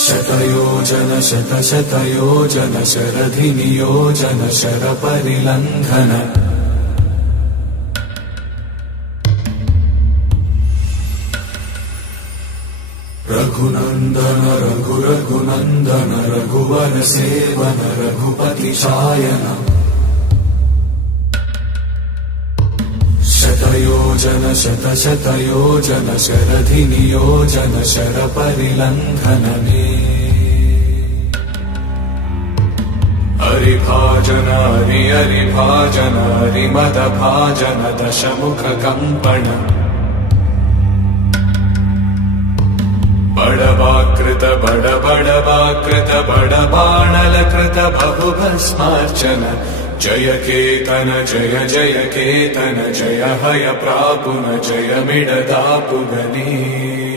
शतयोजन शतशतयोजन शरधिनियोजन शरपरिलङ्घन रघुनन्दन रघुरघुनन्दन रघुवर सेवन रघुपतिशायन शतयोजन शतशतयोजन शरधिनियोजन शरपरिलङ्घनने हरिभाजन हरिभाजन हरिमदभाजन दशमुखकम्पण बड़वाकृत बड़वाकृत बड़बाणलकृत बहुभस्मार्चन जय केतन जय जय केतन जय हय प्रापुन जय मिडदापुगनी।